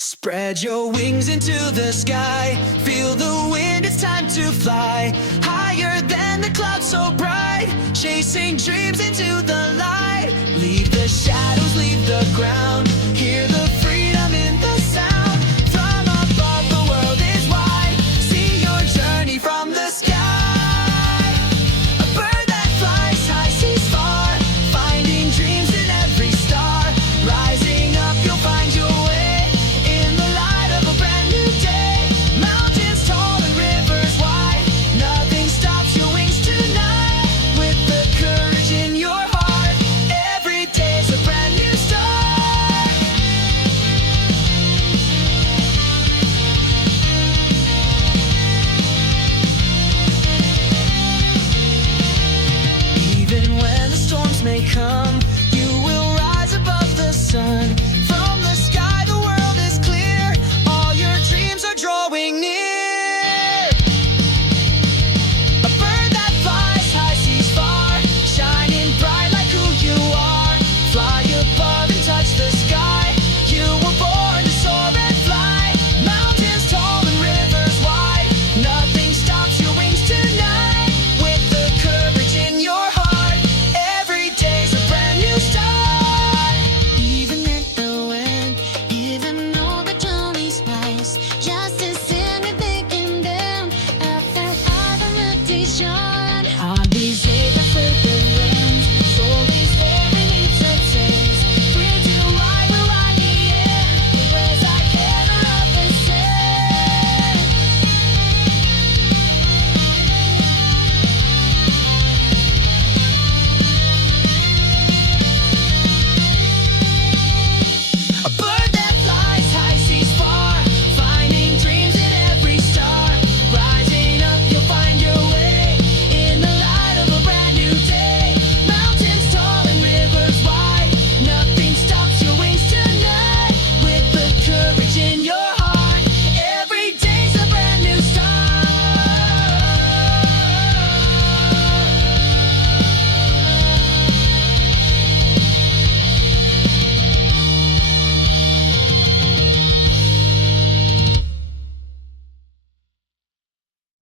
Spread your wings into the sky. Feel the wind, it's time to fly. Higher than the clouds so bright. Chasing dreams into the light. Leave the shadows, leave the ground.